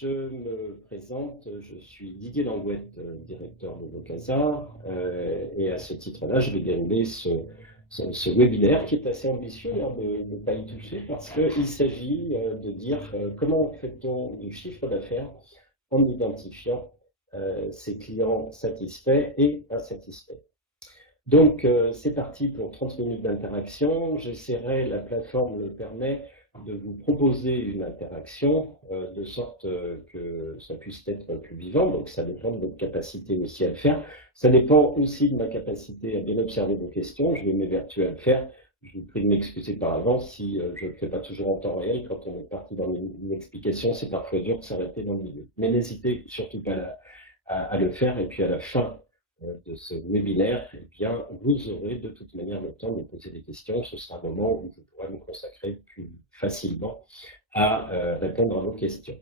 je me présente, je suis Didier Langouette, directeur de Locasa, et à ce titre-là, je vais dérouler ce webinaire qui est assez ambitieux hein, de ne pas y toucher parce qu'il s'agit de dire comment fait-on du chiffre d'affaires en identifiant ses clients satisfaits et insatisfaits. Donc, c'est parti pour 30 minutes d'interaction. J'essaierai, la plateforme le permet, de vous proposer une interaction de sorte que ça puisse être plus vivant. Donc, ça dépend de votre capacité aussi à le faire. Ça dépend aussi de ma capacité à bien observer vos questions. Je vais m'évertuer à le faire. Je vous prie de m'excuser par avance si je ne le fais pas toujours en temps réel. Quand on est parti dans une explication, c'est parfois dur de s'arrêter dans le milieu. Mais n'hésitez surtout pas à le faire. Et puis à la fin de ce webinaire, eh bien, vous aurez de toute manière le temps de poser des questions. Ce sera un moment où je pourrai me consacrer plus facilement à répondre à vos questions.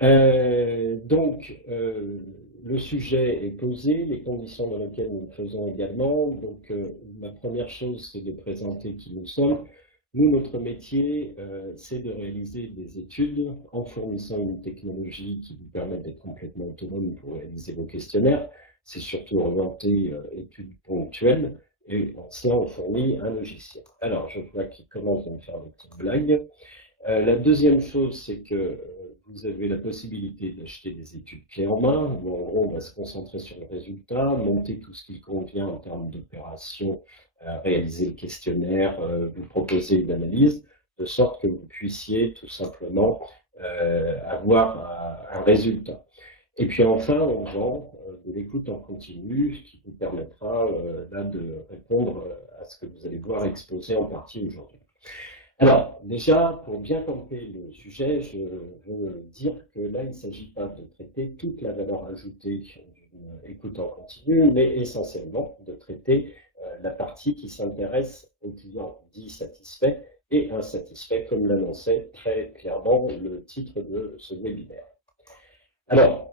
Donc, le sujet est posé, les conditions dans lesquelles nous le faisons également. Donc, la première chose, c'est de présenter qui nous sommes. Nous, notre métier, c'est de réaliser des études en fournissant une technologie qui vous permet d'être complètement autonome pour réaliser vos questionnaires. C'est surtout orienté études ponctuelles, et en cela, on fournit un logiciel. Alors, je vois qu'il commence à me faire des petites blagues. La deuxième chose, c'est que vous avez la possibilité d'acheter des études clés en main, où en gros, on va se concentrer sur le résultat, monter tout ce qui convient en termes d'opération, réaliser le questionnaire, vous proposer une analyse, de sorte que vous puissiez tout simplement avoir un résultat. Et puis enfin, on vend de l'écoute en continu, ce qui vous permettra là de répondre à ce que vous allez voir exposé en partie aujourd'hui. Alors, déjà, pour bien camper le sujet, je veux dire que là, il ne s'agit pas de traiter toute la valeur ajoutée d'une écoute en continu, mais essentiellement de traiter la partie qui s'intéresse aux clients dits satisfaits et insatisfaits, comme l'annonçait très clairement le titre de ce webinaire. Alors,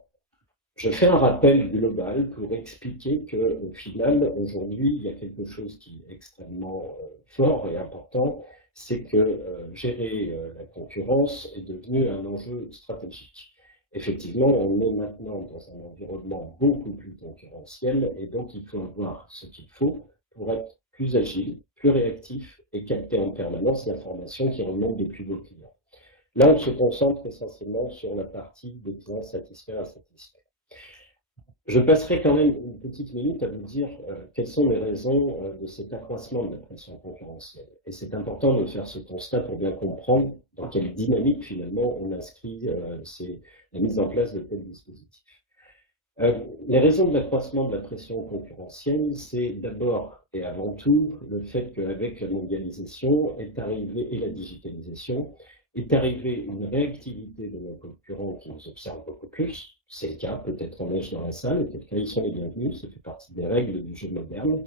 je fais un rappel global pour expliquer qu'au final, aujourd'hui, il y a quelque chose qui est extrêmement fort et important, c'est que gérer la concurrence est devenu un enjeu stratégique. Effectivement, on est maintenant dans un environnement beaucoup plus concurrentiel et donc il faut avoir ce qu'il faut pour être plus agile, plus réactif et capter en permanence l'information qui remonte depuis vos clients. Là, on se concentre essentiellement sur la partie des clients satisfaits et insatisfaits. Je passerai quand même une petite minute à vous dire quelles sont les raisons de cet accroissement de la pression concurrentielle. Et c'est important de faire ce constat pour bien comprendre dans quelle dynamique finalement on inscrit la mise en place de tels dispositifs. Les raisons de l'accroissement de la pression concurrentielle, c'est d'abord et avant tout le fait qu'avec la mondialisation est arrivée, et la digitalisation, est arrivée une réactivité de nos concurrents qui nous observent beaucoup plus. C'est le cas, peut-être en neige dans la salle, auquel cas ils sont les bienvenus, ça fait partie des règles du jeu moderne.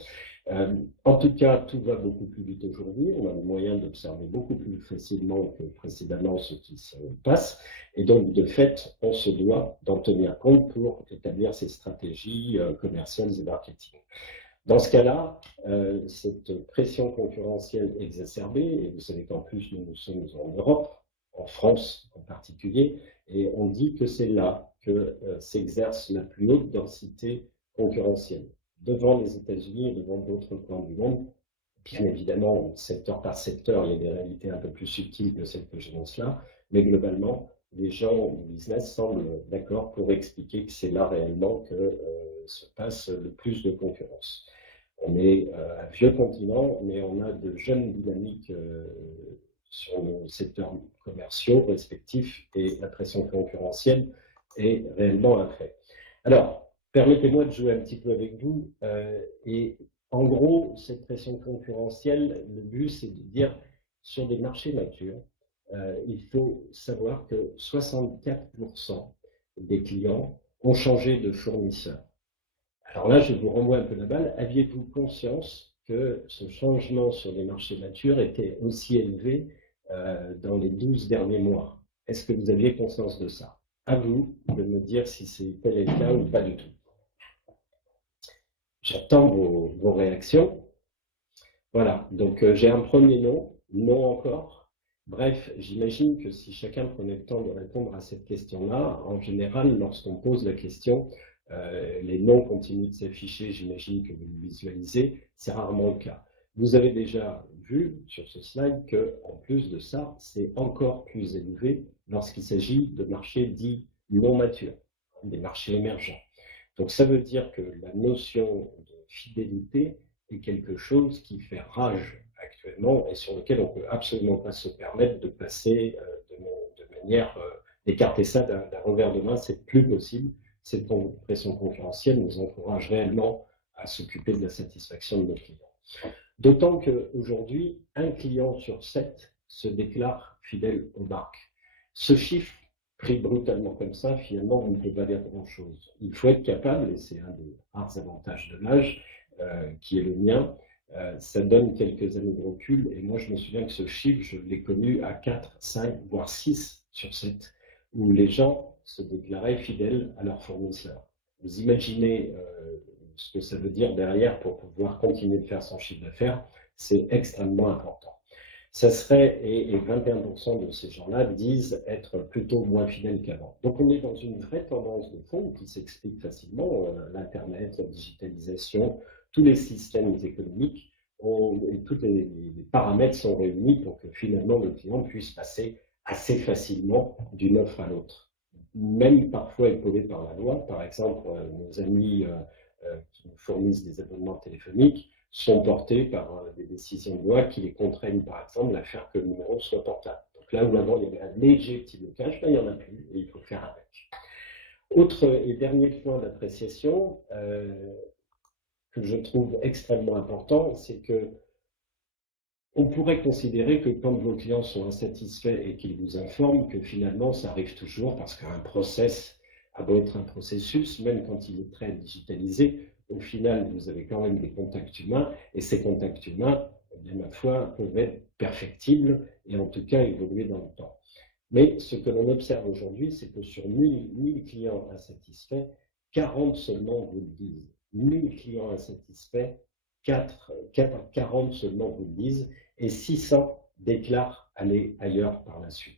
En tout cas, tout va beaucoup plus vite aujourd'hui, on a le moyen d'observer beaucoup plus facilement que précédemment ce qui se passe, et donc de fait, on se doit d'en tenir compte pour établir ces stratégies commerciales et marketing. Dans ce cas-là, cette pression concurrentielle exacerbée, et vous savez qu'en plus nous sommes en Europe, en France en particulier, et on dit que c'est là que s'exerce la plus haute densité concurrentielle, devant les États-Unis et devant d'autres coins du monde. Bien évidemment, secteur par secteur, il y a des réalités un peu plus subtiles que celles que j'énonce là, mais globalement, les gens du business semblent d'accord pour expliquer que c'est là réellement que se passe le plus de concurrence. On est un vieux continent, mais on a de jeunes dynamiques sur nos secteurs commerciaux respectifs et la pression concurrentielle est réellement un fait. Alors, permettez-moi de jouer un petit peu avec vous. Et en gros, cette pression concurrentielle, le but, c'est de dire sur des marchés matures, il faut savoir que 64% des clients ont changé de fournisseur. Alors là, je vous renvoie un peu la balle. Aviez-vous conscience que ce changement sur les marchés matures était aussi élevé dans les 12 derniers mois? Est-ce que vous aviez conscience de ça? À vous de me dire si c'est tel est le cas ou pas du tout. J'attends vos réactions. Voilà, donc j'ai un premier non, non encore. Bref, j'imagine que si chacun prenait le temps de répondre à cette question-là, en général, lorsqu'on pose la question, les noms continuent de s'afficher, j'imagine que vous le visualisez, c'est rarement le cas. Vous avez déjà vu sur ce slide qu'en plus de ça, c'est encore plus élevé lorsqu'il s'agit de marchés dits non matures, des marchés émergents. Donc ça veut dire que la notion de fidélité est quelque chose qui fait rage actuellement et sur lequel on ne peut absolument pas se permettre de passer de manière d'écarter ça d'un revers de main, c'est plus possible. Cette pression concurrentielle nous encourage réellement à s'occuper de la satisfaction de nos clients. D'autant qu'aujourd'hui, un client sur 7 se déclare fidèle aux marques. Ce chiffre, pris brutalement comme ça, finalement, ne peut pas dire grand-chose. Il faut être capable, et c'est un des rares avantages de l'âge, qui est le mien, ça donne quelques années de recul, et moi je me souviens que ce chiffre, je l'ai connu à 4, 5, voire 6 sur 7, où les gens se déclaraient fidèles à leurs fournisseurs. Vous imaginez ce que ça veut dire derrière pour pouvoir continuer de faire son chiffre d'affaires, c'est extrêmement important. Ça serait, et 21% de ces gens-là disent être plutôt moins fidèles qu'avant. Donc on est dans une vraie tendance de fond qui s'explique facilement, l'Internet, la digitalisation, tous les systèmes économiques, et tous les paramètres sont réunis pour que finalement le client puisse passer assez facilement d'une offre à l'autre. Même parfois épaulé par la loi, par exemple, nos amis qui nous fournissent des abonnements téléphoniques sont portés par des décisions de loi qui les contraignent, par exemple, à faire que le numéro soit portable. Donc là où avant il y avait un léger petit blocage, ben, il n'y en a plus et il faut faire avec. Autre et dernier point d'appréciation que je trouve extrêmement important, c'est que on pourrait considérer que quand vos clients sont insatisfaits et qu'ils vous informent que finalement ça arrive toujours parce qu'un process a beau être un processus, même quand il est très digitalisé, au final vous avez quand même des contacts humains et ces contacts humains, eh bien, ma foi, peuvent être perfectibles et en tout cas évoluer dans le temps. Mais ce que l'on observe aujourd'hui, c'est que sur 1000 clients insatisfaits, 40 seulement vous le disent. 1000 clients insatisfaits, 40 seulement vous le disent et 600 déclarent aller ailleurs par la suite.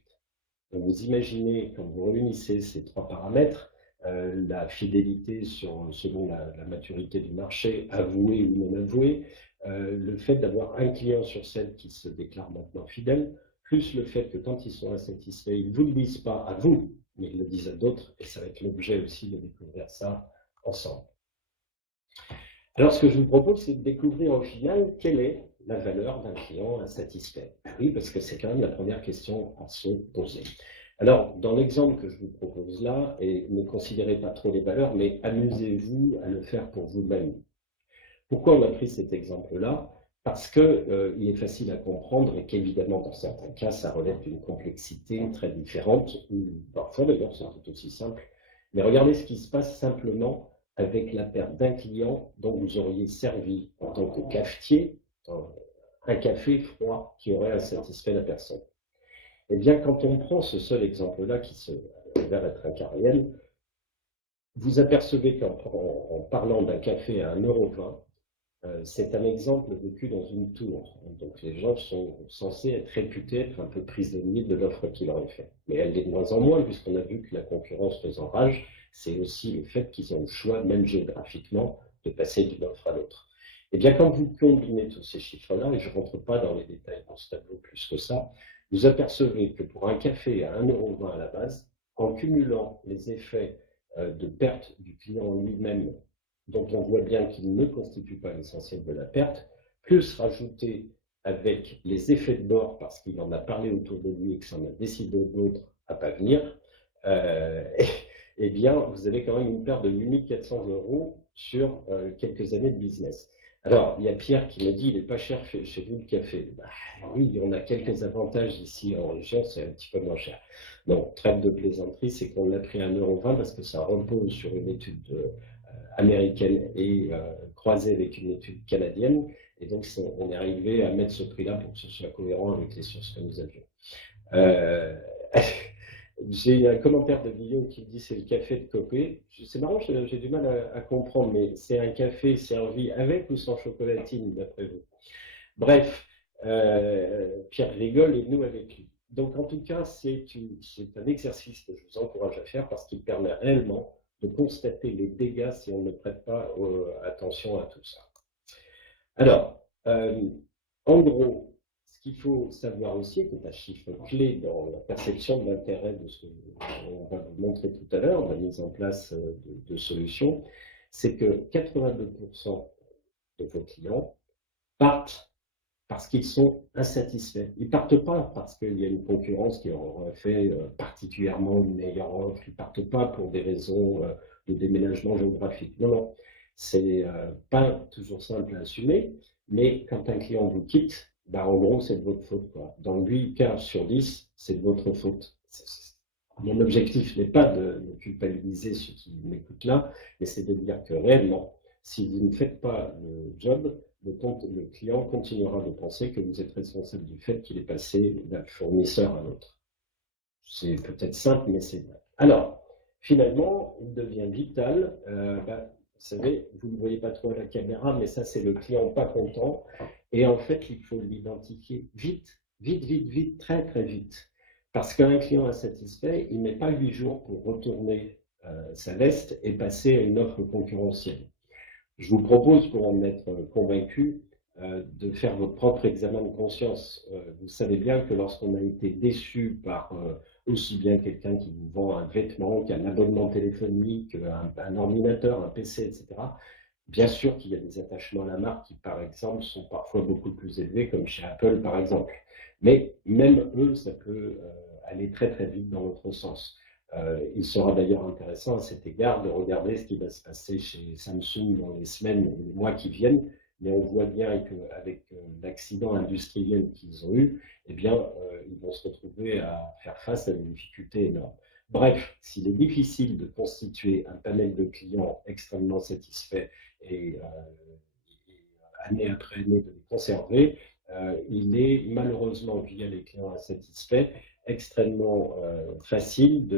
Donc vous imaginez, quand vous réunissez ces trois paramètres, la fidélité selon la maturité du marché, avouée ou non avouée, le fait d'avoir un client sur 7 qui se déclare maintenant fidèle, plus le fait que quand ils sont insatisfaits, ils ne vous le disent pas à vous, mais ils le disent à d'autres, et ça va être l'objet aussi de découvrir ça ensemble. Alors, ce que je vous propose, c'est de découvrir au final quelle est la valeur d'un client insatisfait. Oui, parce que c'est quand même la première question à se poser. Alors, dans l'exemple que je vous propose là, et ne considérez pas trop les valeurs, mais amusez-vous à le faire pour vous-même. Pourquoi on a pris cet exemple-là? Parce qu'il est facile à comprendre et qu'évidemment, dans certains cas, ça relève d'une complexité très différente, ou parfois d'ailleurs, c'est tout aussi simple. Mais regardez ce qui se passe simplement avec la perte d'un client dont vous auriez servi en tant que cafetier un café froid qui aurait insatisfait la personne. Eh bien, quand on prend ce seul exemple-là, qui se révèle être un cas réel, vous apercevez qu'en parlant d'un café à 1,20 €, c'est un exemple vécu dans une tour. Donc les gens sont censés être réputés être un peu prisonniers de l'offre qu'il leur est faite. Mais elle l'est de moins en moins, puisqu'on a vu que la concurrence faisant rage, c'est aussi le fait qu'ils ont le choix, même géographiquement, de passer d'une offre à l'autre. Eh bien, quand vous combinez tous ces chiffres-là, et je ne rentre pas dans les détails de ce tableau plus que ça, vous apercevez que pour un café à 1,20 € à la base, en cumulant les effets de perte du client lui-même, dont on voit bien qu'il ne constitue pas l'essentiel de la perte, plus rajouter avec les effets de bord, parce qu'il en a parlé autour de lui et que ça en a décidé d'autres à pas venir, eh bien, vous avez quand même une perte de 8 400 € sur quelques années de business. Alors, il y a Pierre qui me dit, il n'est pas cher chez vous le café. Bah, oui, on a quelques avantages ici en région, c'est un petit peu moins cher. Non, trêve de plaisanterie, c'est qu'on l'a pris à 1,20 € parce que ça repose sur une étude américaine et croisée avec une étude canadienne. Et donc, on est arrivé à mettre ce prix-là pour que ce soit cohérent avec les sources que nous avions. J'ai un commentaire de Guillaume qui me dit c'est le café de Copé. C'est marrant, j'ai du mal à comprendre, mais c'est un café servi avec ou sans chocolatine, d'après vous? Bref, Pierre rigole et nous avec lui. Donc, en tout cas, c'est un exercice que je vous encourage à faire parce qu'il permet réellement de constater les dégâts si on ne prête pas attention à tout ça. Alors, en gros, ce qu'il faut savoir aussi, qui est un chiffre clé dans la perception de l'intérêt de ce qu'on va vous montrer tout à l'heure, la mise en place de solutions, c'est que 82% de vos clients partent parce qu'ils sont insatisfaits. Ils ne partent pas parce qu'il y a une concurrence qui aurait fait particulièrement une meilleure offre. Ils ne partent pas pour des raisons de déménagement géographique. Non, non. C'est pas toujours simple à assumer, mais quand un client vous quitte, bah, en gros, c'est de votre faute, quoi. Dans 8 cas sur 10, c'est de votre faute. Mon objectif n'est pas de culpabiliser ceux qui m'écoutent là, mais c'est de dire que réellement, si vous ne faites pas le job, le client continuera de penser que vous êtes responsable du fait qu'il est passé d'un fournisseur à l'autre. C'est peut-être simple, mais c'est vrai. Alors, finalement, il devient vital. Vous savez, vous ne le voyez pas trop à la caméra, mais ça, c'est le client pas content. Et en fait, il faut l'identifier vite, vite, vite, vite, très, très vite. Parce qu'un client insatisfait, il met pas 8 jours pour retourner sa veste et passer à une offre concurrentielle. Je vous propose, pour en être convaincu, de faire votre propre examen de conscience. Vous savez bien que lorsqu'on a été déçu par aussi bien quelqu'un qui vous vend un vêtement, qu'un abonnement téléphonique, un ordinateur, un PC, etc., bien sûr qu'il y a des attachements à la marque qui, par exemple, sont parfois beaucoup plus élevés, comme chez Apple, par exemple. Mais même eux, ça peut aller très très vite dans l'autre sens. Il sera d'ailleurs intéressant à cet égard de regarder ce qui va se passer chez Samsung dans les semaines et les mois qui viennent. Mais on voit bien qu'avec l'accident industriel qu'ils ont eu, eh bien, ils vont se retrouver à faire face à des difficultés énormes. Bref, s'il est difficile de constituer un panel de clients extrêmement satisfaits et année après année de les conserver, il est malheureusement, via les clients insatisfaits, extrêmement facile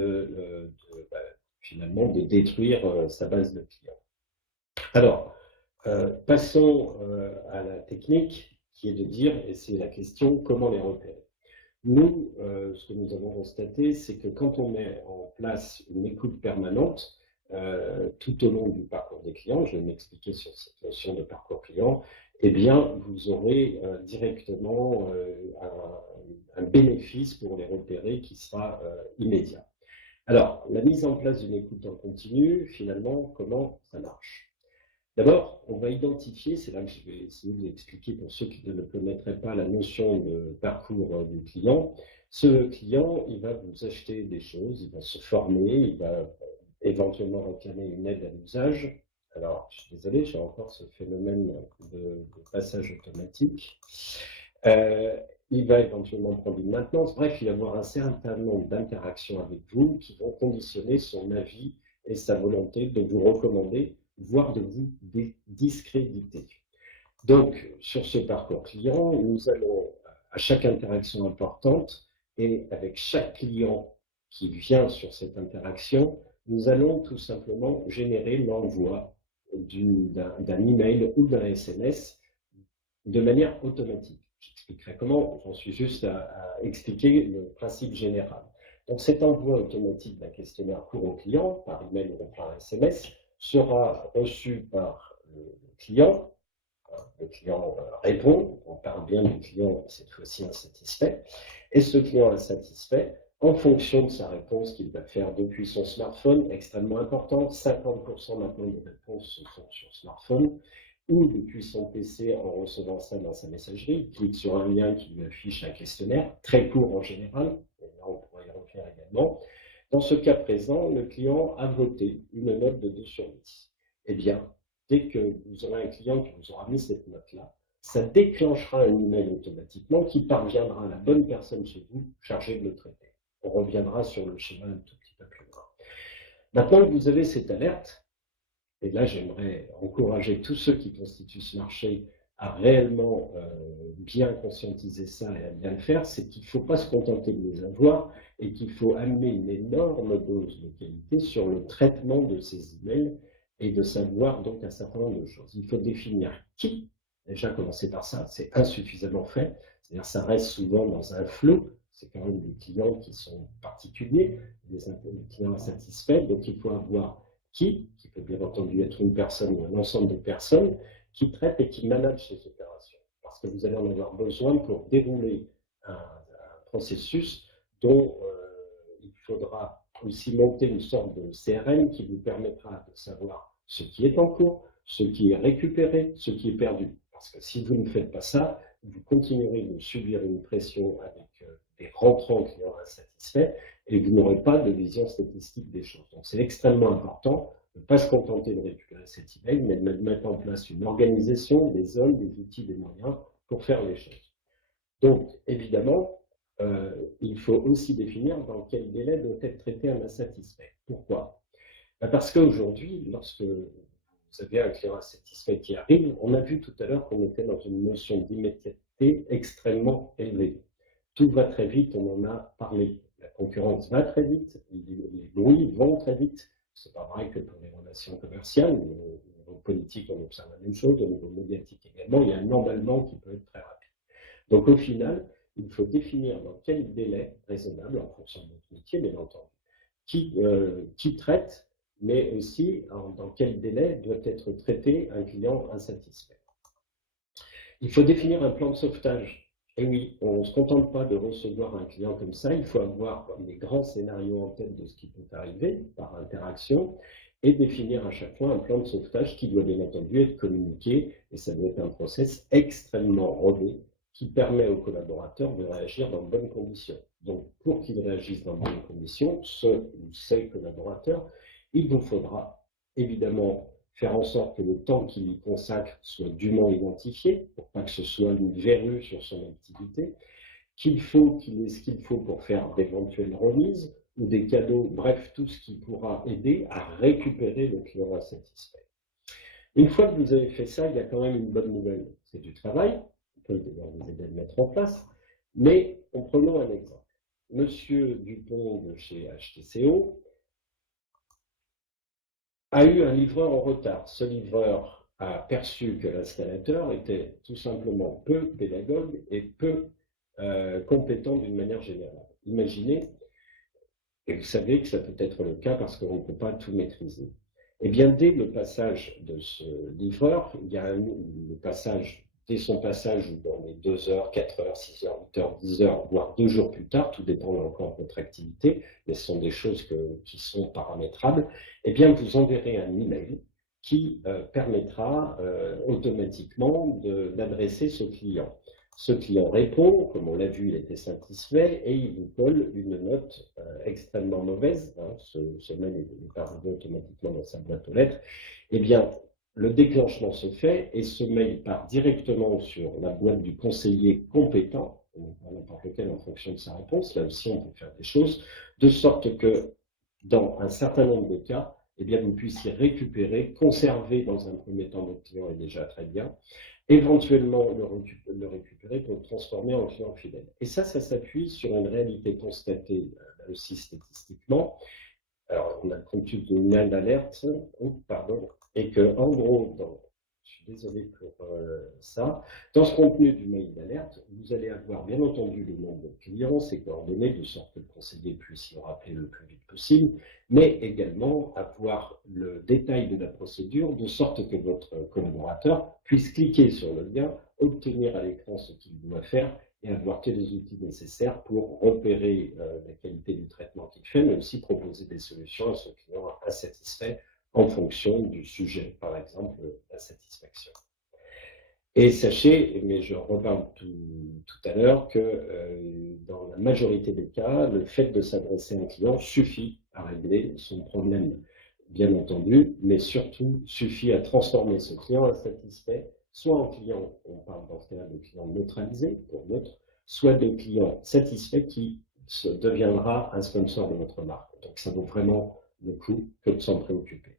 finalement de détruire sa base de clients. Alors, passons à la technique qui est de dire, et c'est la question, comment les repérer. Nous, ce que nous avons constaté, c'est que quand on met en place une écoute permanente, tout au long du parcours des clients, je vais m'expliquer sur cette notion de parcours client, eh bien, vous aurez directement un bénéfice pour les repérer qui sera immédiat. Alors, la mise en place d'une écoute en continu, finalement, comment ça marche? D'abord, on va identifier, c'est là que je vais essayer de vous expliquer pour ceux qui ne connaîtraient pas la notion de parcours du client. Ce client, il va vous acheter des choses, il va se former, il va éventuellement réclamer une aide à l'usage. Alors, je suis désolé, j'ai encore ce phénomène de passage automatique. Il va éventuellement prendre une maintenance. Bref, il va avoir un certain nombre d'interactions avec vous qui vont conditionner son avis et sa volonté de vous recommander, voire de vous discréditer. Donc, sur ce parcours client, nous allons, à chaque interaction importante, et avec chaque client qui vient sur cette interaction, nous allons tout simplement générer l'envoi d'un email ou d'un SMS de manière automatique. J'expliquerai comment, j'en suis juste à expliquer le principe général. Donc cet envoi automatique d'un questionnaire court au client, par email ou par SMS, sera reçu par le client. Le client répond, on parle bien du client cette fois-ci insatisfait, et ce client insatisfait, en fonction de sa réponse qu'il va faire depuis son smartphone, extrêmement important, 50% maintenant des réponses se font sur smartphone, ou depuis son PC en recevant ça dans sa messagerie, il clique sur un lien qui lui affiche un questionnaire, très court en général, et là on pourrait y revenir également. Dans ce cas présent, le client a voté une note de 2 sur 10. Eh bien, dès que vous aurez un client qui vous aura mis cette note-là, ça déclenchera un email automatiquement qui parviendra à la bonne personne chez vous chargée de le traiter. On reviendra sur le schéma un tout petit peu plus loin. Maintenant que vous avez cette alerte, et là j'aimerais encourager tous ceux qui constituent ce marché à réellement bien conscientiser ça et à bien le faire, c'est qu'il ne faut pas se contenter de les avoir et qu'il faut amener une énorme dose de qualité sur le traitement de ces emails et de savoir donc un certain nombre de choses. Il faut définir qui, déjà commencer par ça, c'est insuffisamment fait, c'est-à-dire ça reste souvent dans un flou, c'est quand même des clients qui sont particuliers, des clients insatisfaits, donc il faut avoir qui peut bien entendu être une personne ou un ensemble de personnes, qui traitent et qui managent ces opérations. Parce que vous allez en avoir besoin pour dérouler un processus dont il faudra aussi monter une sorte de CRM qui vous permettra de savoir ce qui est en cours, ce qui est récupéré, ce qui est perdu. Parce que si vous ne faites pas ça, vous continuerez de subir une pression avec des rentrants clients insatisfaits et vous n'aurez pas de vision statistique des choses. Donc c'est extrêmement important de ne pas se contenter de récupérer cet email, mais de mettre en place une organisation, des hommes, des outils, des moyens pour faire les choses. Donc évidemment, il faut aussi définir dans quel délai doit être traité un insatisfait. Pourquoi? Parce qu'aujourd'hui, lorsque vous avez un client insatisfait qui arrive, on a vu tout à l'heure qu'on était dans une notion d'immédiateté extrêmement élevée. Tout va très vite, on en a parlé. La concurrence va très vite, les bruits vont très vite. C'est pas vrai que pour les relations commerciales, au niveau politique, on observe la même chose, au niveau médiatique également, il y a un emballement qui peut être très rapide. Donc au final, il faut définir dans quel délai raisonnable, en fonction de votre métier, bien entendu, qui traite, mais aussi dans quel délai doit être traité un client insatisfait. Il faut définir un plan de sauvetage. Et oui, on ne se contente pas de recevoir un client comme ça, il faut avoir des grands scénarios en tête de ce qui peut arriver par interaction et définir à chaque fois un plan de sauvetage qui doit bien entendu être communiqué, et ça doit être un process extrêmement rodé qui permet aux collaborateurs de réagir dans de bonnes conditions. Donc, pour qu'ils réagissent dans de bonnes conditions, ces collaborateurs, il vous faudra évidemment faire en sorte que le temps qu'il y consacre soit dûment identifié, pour pas que ce soit une verrue sur son activité, qu'il ait ce qu'il faut pour faire d'éventuelles remises ou des cadeaux, bref, tout ce qui pourra aider à récupérer le client insatisfait. Une fois que vous avez fait ça, il y a quand même une bonne nouvelle. C'est du travail, on peut d'ailleurs vous aider à le mettre en place, mais en prenant un exemple. Monsieur Dupont de chez HTCO a eu un livreur en retard. Ce livreur a perçu que l'installateur était tout simplement peu pédagogue et peu compétent d'une manière générale. Imaginez, et vous savez que ça peut être le cas parce qu'on ne peut pas tout maîtriser. Eh bien, dès le passage de ce livreur, il y a le passage, dès son passage, dans les 2 heures, 4 heures, 6 heures, 8 heures, 10 heures, voire 2 jours plus tard, tout dépend encore de votre activité, mais ce sont des choses qui sont paramétrables, eh bien, vous enverrez un email qui permettra automatiquement d'adresser ce client. Ce client répond, comme on l'a vu, il était satisfait et il vous colle une note extrêmement mauvaise. Hein, ce mail est arrivé automatiquement dans sa boîte aux lettres. Eh bien, le déclenchement se fait et ce mail part directement sur la boîte du conseiller compétent, n'importe lequel en fonction de sa réponse. Là aussi, on peut faire des choses de sorte que, dans un certain nombre de cas, eh bien, vous puissiez récupérer, conserver dans un premier temps votre client est déjà très bien, éventuellement le récupérer pour le transformer en client fidèle. Et ça s'appuie sur une réalité constatée aussi statistiquement. Alors, on a le contenu de mail d'alerte, et que, en gros, je suis désolé pour ça, dans ce contenu du mail d'alerte, vous allez avoir bien entendu le nom de votre client, ses coordonnées, de sorte que le conseiller puisse le rappeler le plus vite possible, mais également avoir le détail de la procédure, de sorte que votre collaborateur puisse cliquer sur le lien, obtenir à l'écran ce qu'il doit faire et avoir tous les outils nécessaires pour repérer la qualité du traitement qu'il fait, mais aussi proposer des solutions à ce client insatisfait en fonction du sujet, par exemple la satisfaction. Et sachez, mais je reparle tout à l'heure, que dans la majorité des cas, le fait de s'adresser à un client suffit à régler son problème, bien entendu, mais surtout suffit à transformer ce client insatisfait soit en client, on parle dans ce cas-là de client neutralisé, pour neutre, soit de client satisfait qui deviendra un sponsor de votre marque. Donc ça vaut vraiment le coup que de s'en préoccuper.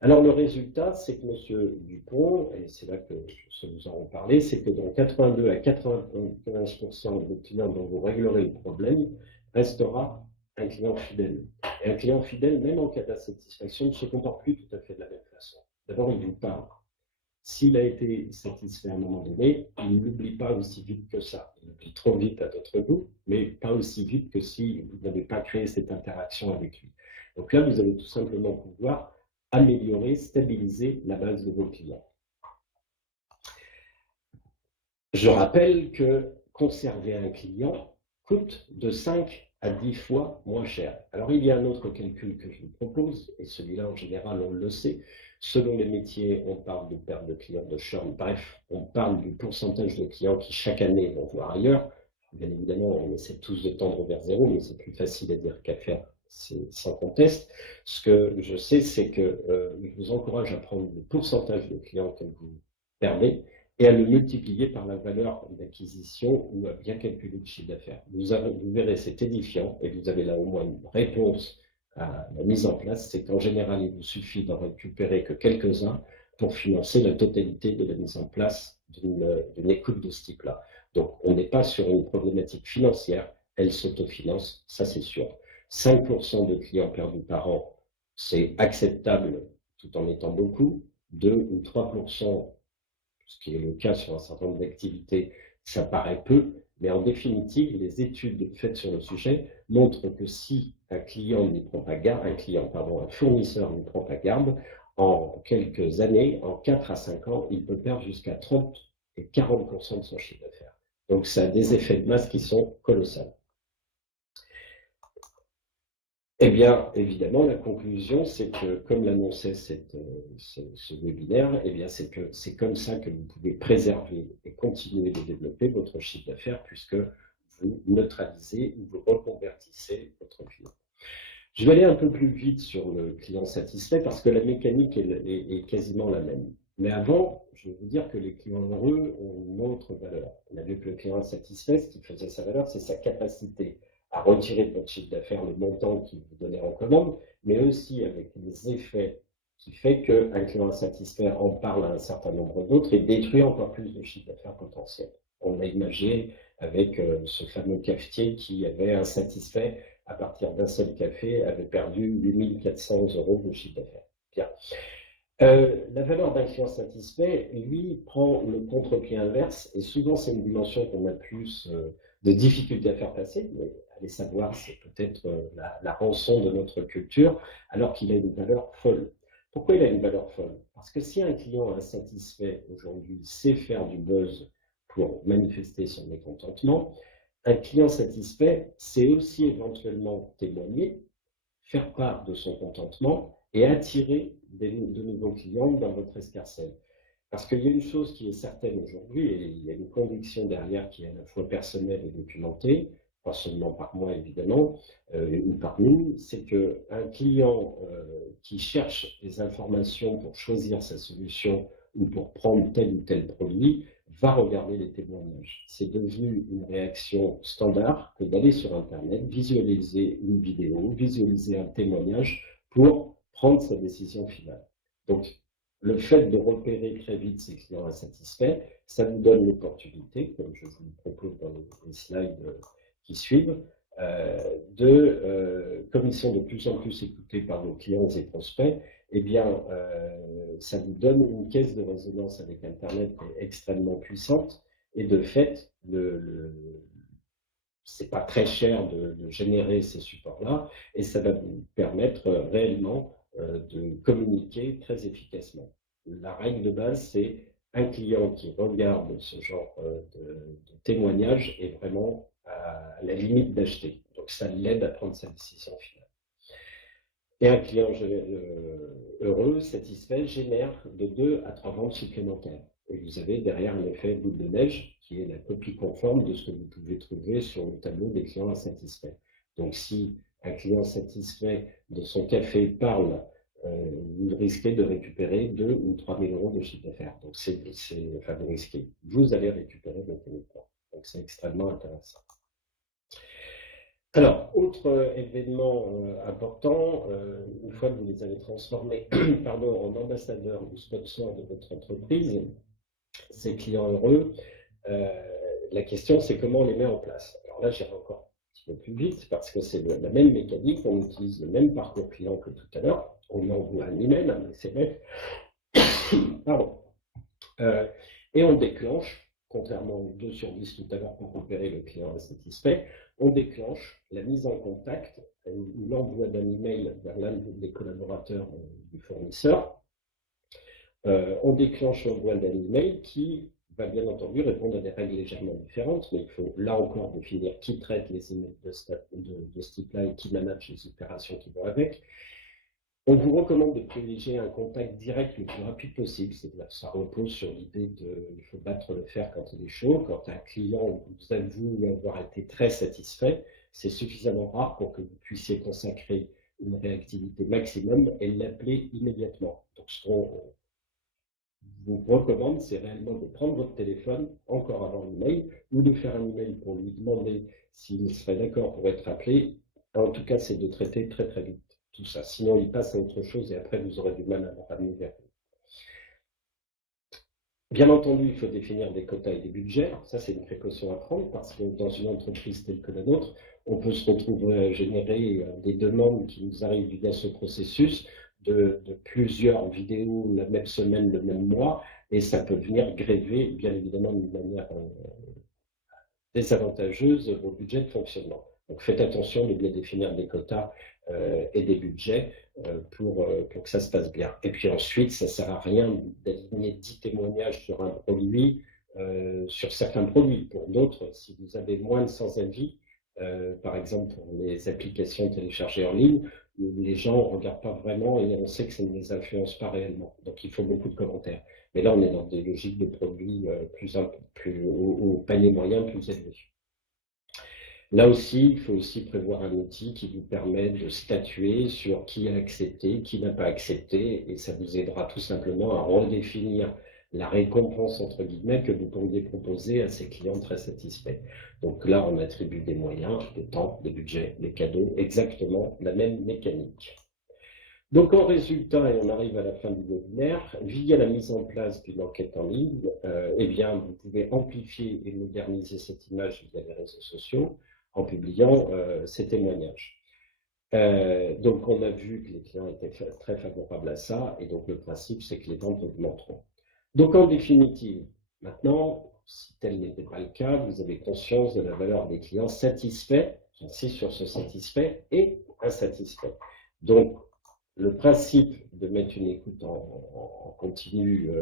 Alors le résultat, c'est que M. Dupont, et c'est là que je vous en reparler, c'est que dans 82 à 95% de vos clients dont vous réglerez le problème, restera un client fidèle. Et un client fidèle, même en cas d'insatisfaction, ne se comporte plus tout à fait de la même façon. D'abord, il vous parle. S'il a été satisfait à un moment donné, il ne l'oublie pas aussi vite que ça. Il l'oublie trop vite à d'autres goûts, mais pas aussi vite que si vous n'avez pas créé cette interaction avec lui. Donc là, vous allez tout simplement pouvoir améliorer, stabiliser la base de vos clients. Je rappelle que conserver un client coûte de 5 à 10 fois moins cher. Alors, il y a un autre calcul que je vous propose, et celui-là, en général, on le sait. Selon les métiers, on parle de perte de clients, de churn. Bref, on parle du pourcentage de clients qui, chaque année, vont voir ailleurs. Bien évidemment, on essaie tous de tendre vers zéro, mais c'est plus facile à dire qu'à faire, c'est sans conteste. Ce que je sais, c'est que je vous encourage à prendre le pourcentage de clients que vous perdez et à le multiplier par la valeur d'acquisition ou à bien calculer le chiffre d'affaires. Vous verrez, c'est édifiant et vous avez là au moins une réponse à la mise en place. C'est qu'en général, il vous suffit d'en récupérer que quelques-uns pour financer la totalité de la mise en place d'une écoute de ce type-là. Donc, on n'est pas sur une problématique financière, elle s'autofinance, ça c'est sûr. 5% de clients perdus par an, c'est acceptable tout en étant beaucoup. 2 ou 3%, ce qui est le cas sur un certain nombre d'activités, ça paraît peu, mais en définitive, les études faites sur le sujet montrent que si un client n'y prend pas garde, un fournisseur n'y prend pas garde, en quelques années, en 4 à 5 ans, il peut perdre jusqu'à 30 et 40% de son chiffre d'affaires. Donc ça a des effets de masse qui sont colossaux. Eh bien, évidemment, la conclusion, c'est que, comme l'annonçait ce webinaire, eh bien, c'est que c'est comme ça que vous pouvez préserver et continuer de développer votre chiffre d'affaires, puisque vous neutralisez ou vous reconvertissez votre client. Je vais aller un peu plus vite sur le client satisfait, parce que la mécanique est quasiment la même. Mais avant, je vais vous dire que les clients heureux ont une autre valeur. On a vu que le client insatisfait, ce qui faisait sa valeur, c'est sa capacité à retirer de votre chiffre d'affaires le montant qu'il vous donnait en commande, mais aussi avec les effets qui fait qu'un client insatisfait en parle à un certain nombre d'autres et détruit encore plus de chiffre d'affaires potentiel. On l'a imaginé avec ce fameux cafetier qui avait insatisfait à partir d'un seul café, avait perdu 8 400 € de chiffre d'affaires. Bien. La valeur d'un client satisfait, lui, prend le contre-pied inverse, et souvent c'est une dimension qu'on a plus de difficulté à faire passer, mais allez savoir, c'est peut-être la rançon de notre culture, alors qu'il a une valeur folle. Pourquoi il a une valeur folle? Parce que si un client insatisfait aujourd'hui sait faire du buzz pour manifester son mécontentement, un client satisfait sait aussi éventuellement témoigner, faire part de son contentement et attirer de nouveaux clients dans votre escarcelle. Parce qu'il y a une chose qui est certaine aujourd'hui, et il y a une conviction derrière qui est à la fois personnelle et documentée, pas seulement par moi évidemment, ou par nous, c'est qu'un client qui cherche des informations pour choisir sa solution ou pour prendre tel ou tel produit, va regarder les témoignages. C'est devenu une réaction standard que d'aller sur Internet, visualiser une vidéo, visualiser un témoignage pour prendre sa décision finale. Donc, le fait de repérer très vite ces clients insatisfaits, ça vous donne l'opportunité, comme je vous le propose dans les slides qui suivent, comme ils sont de plus en plus écoutés par vos clients et prospects, eh bien, ça vous donne une caisse de résonance avec Internet extrêmement puissante, et de fait, c'est pas très cher de générer ces supports-là, et ça va vous permettre réellement de communiquer très efficacement. La règle de base, c'est un client qui regarde ce genre de témoignage est vraiment à la limite d'acheter. Donc ça l'aide à prendre sa décision finale. Et un client heureux, satisfait, génère de 2 à 3 ventes supplémentaires. Et vous avez derrière un effet boule de neige qui est la copie conforme de ce que vous pouvez trouver sur le tableau des clients insatisfaits. Donc si un client satisfait de son café parle, vous risquez de récupérer 2 ou 3 000 € de chiffre d'affaires. Donc enfin vous risquez. Vous allez récupérer votre uniquement. Donc c'est extrêmement intéressant. Alors, autre événement important, une fois que vous les avez transformés en ambassadeurs ou sponsors de votre entreprise, ces clients heureux, la question c'est comment on les met en place. Alors là, j'irai encore un petit peu plus vite parce que c'est la même mécanique, on utilise le même parcours client que tout à l'heure, on lui envoie un email, un SMS, pardon, Et on déclenche, contrairement aux 2 sur 10 tout à l'heure pour repérer le client insatisfait, on déclenche la mise en contact ou l'envoi d'un email vers l'un des collaborateurs du fournisseur. On déclenche l'envoi d'un email qui va bien entendu répondre à des règles légèrement différentes, mais il faut là encore définir qui traite les emails de ce type-là et qui manage les opérations qui vont avec. On vous recommande de privilégier un contact direct le plus rapide possible, c'est-à-dire que ça repose sur l'idée il faut battre le fer quand il est chaud. Quand un client vous avoue avoir été très satisfait, c'est suffisamment rare pour que vous puissiez consacrer une réactivité maximum et l'appeler immédiatement. Donc ce qu'on vous recommande, c'est réellement de prendre votre téléphone encore avant l'email ou de faire un email pour lui demander s'il serait d'accord pour être appelé. En tout cas, c'est de traiter très très vite tout ça. Sinon, il passe à autre chose et après, vous aurez du mal à le ramener vers vous. Bien entendu, il faut définir des quotas et des budgets. Ça, c'est une précaution à prendre parce que dans une entreprise telle que la nôtre, on peut se retrouver à générer des demandes qui nous arrivent via ce processus de plusieurs vidéos la même semaine, le même mois, et ça peut venir gréver, bien évidemment, d'une manière désavantageuse vos budgets de fonctionnement. Donc faites attention de bien définir des quotas et des budgets pour que ça se passe bien. Et puis ensuite, ça ne sert à rien d'aligner 10 témoignages sur un produit, sur certains produits. Pour d'autres, si vous avez moins de 100 avis, par exemple pour les applications téléchargées en ligne, les gens ne regardent pas vraiment et on sait que ça ne les influence pas réellement. Donc il faut beaucoup de commentaires. Mais là, on est dans des logiques de produits au panier moyen plus élevé. Là aussi, il faut aussi prévoir un outil qui vous permet de statuer sur qui a accepté, qui n'a pas accepté, et ça vous aidera tout simplement à redéfinir la récompense, entre guillemets, que vous pourriez proposer à ces clients très satisfaits. Donc là, on attribue des moyens, des temps, des budgets, des cadeaux, exactement la même mécanique. Donc en résultat, et on arrive à la fin du webinaire, via la mise en place d'une enquête en ligne, eh bien, vous pouvez amplifier et moderniser cette image via les réseaux sociaux en publiant ces témoignages. Donc on a vu que les clients étaient très favorables à ça, et donc le principe, c'est que les ventes augmenteront. Donc en définitive, maintenant, si tel n'était pas le cas, vous avez conscience de la valeur des clients satisfaits, j'insiste sur ce satisfait, et insatisfaits. Donc, le principe de mettre une écoute en continu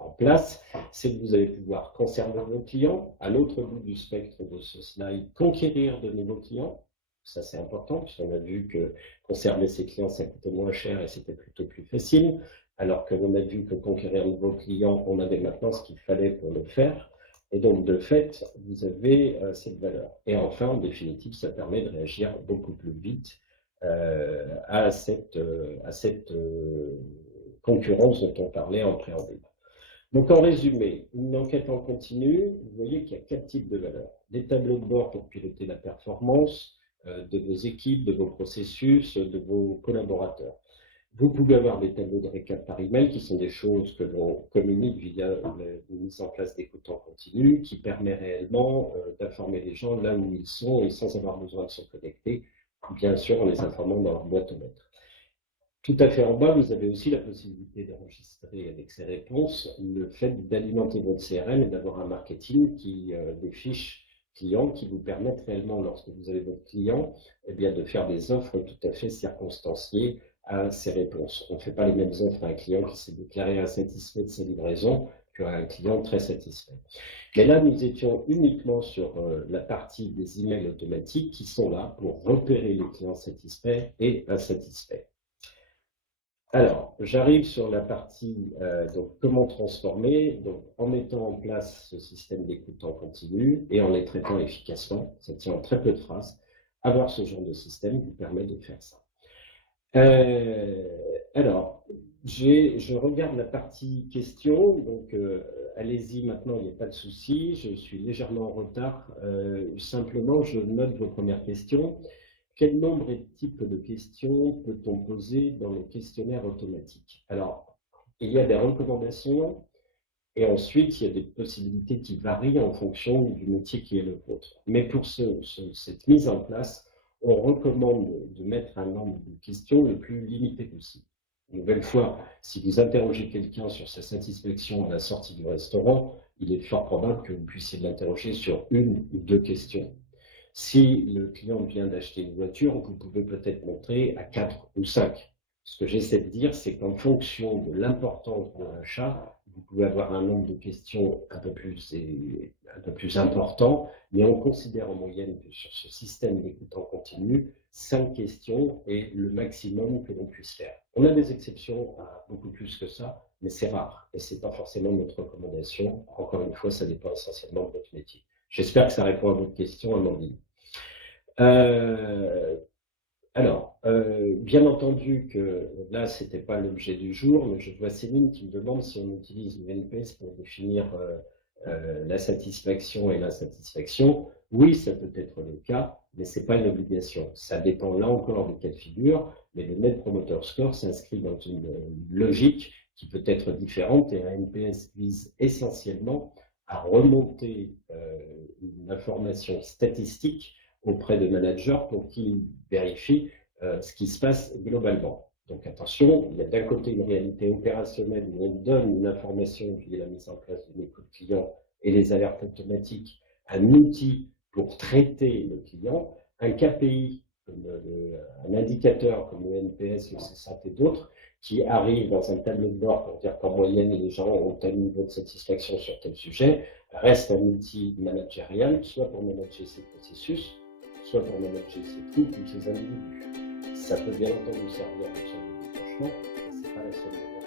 en place, c'est que vous allez pouvoir conserver vos clients, à l'autre bout du spectre de ce slide, conquérir de nouveaux clients. Ça, c'est important, puisqu'on a vu que conserver ses clients, ça coûtait moins cher et c'était plutôt plus facile, alors qu'on a vu que conquérir de nouveaux clients, on avait maintenant ce qu'il fallait pour le faire. Et donc, de fait, vous avez cette valeur. Et enfin, en définitive, ça permet de réagir beaucoup plus vite à cette concurrence dont on parlait en préambule. Donc en résumé, une enquête en continu, vous voyez qu'il y a 4 types de valeurs. Des tableaux de bord pour piloter la performance de vos équipes, de vos processus, de vos collaborateurs. Vous pouvez avoir des tableaux de récap par email qui sont des choses que l'on communique via la mise en place d'écoute en continu qui permet réellement d'informer les gens là où ils sont et sans avoir besoin de se connecter, bien sûr en les informant dans leur boîte aux lettres. Tout à fait en bas, vous avez aussi la possibilité d'enregistrer avec ces réponses le fait d'alimenter votre CRM et d'avoir un marketing des fiches clients qui vous permettent réellement, lorsque vous avez votre client, eh bien, de faire des offres tout à fait circonstanciées à ces réponses. On ne fait pas les mêmes offres à un client qui s'est déclaré insatisfait de sa livraison qu'à un client très satisfait. Mais là, nous étions uniquement sur la partie des emails automatiques qui sont là pour repérer les clients satisfaits et insatisfaits. Alors, j'arrive sur la partie donc comment transformer, donc en mettant en place ce système d'écoute en continu et en les traitant efficacement, ça tient en très peu de phrases. Avoir ce genre de système vous permet de faire ça. Alors, je regarde la partie questions, donc allez-y maintenant, il n'y a pas de souci, je suis légèrement en retard. Simplement, je note vos premières questions. Quel nombre et type de questions peut-on poser dans le questionnaire automatique? Alors, il y a des recommandations et ensuite, il y a des possibilités qui varient en fonction du métier qui est le vôtre. Mais pour cette mise en place, on recommande de mettre un nombre de questions le plus limité possible. Une nouvelle fois, si vous interrogez quelqu'un sur sa satisfaction à la sortie du restaurant, il est fort probable que vous puissiez l'interroger sur une ou deux questions. Si le client vient d'acheter une voiture, vous pouvez peut-être montrer à 4 ou 5. Ce que j'essaie de dire, c'est qu'en fonction de l'importance de l'achat, vous pouvez avoir un nombre de questions un peu plus important, mais on considère en moyenne que sur ce système d'écoute en continu, 5 questions est le maximum que l'on puisse faire. On a des exceptions à beaucoup plus que ça, mais c'est rare et ce n'est pas forcément notre recommandation. Encore une fois, ça dépend essentiellement de votre métier. J'espère que ça répond à votre question, Amandine. Bien entendu que là, ce n'était pas l'objet du jour, mais je vois Céline qui me demande si on utilise le NPS pour définir la satisfaction et l'insatisfaction. Oui, ça peut être le cas, mais ce n'est pas une obligation. Ça dépend là encore des cas de figure, mais le Net Promoter Score s'inscrit dans une logique qui peut être différente et un NPS vise essentiellement à remonter une information statistique auprès de managers pour qu'ils vérifient ce qui se passe globalement. Donc attention, il y a d'un côté une réalité opérationnelle où on donne une information via la mise en place d'une écoute client et les alertes automatiques, un outil pour traiter le client, un KPI, un indicateur comme le NPS, le CSAT et d'autres, qui arrivent dans un tableau de bord pour dire qu'en moyenne les gens ont tel niveau de satisfaction sur tel sujet, reste un outil managérial, soit pour manager ces processus, soit pour manager ses troupes ou ses individus. Ça peut bien entendu servir à changer des déclenchements, mais ce n'est pas la seule manière.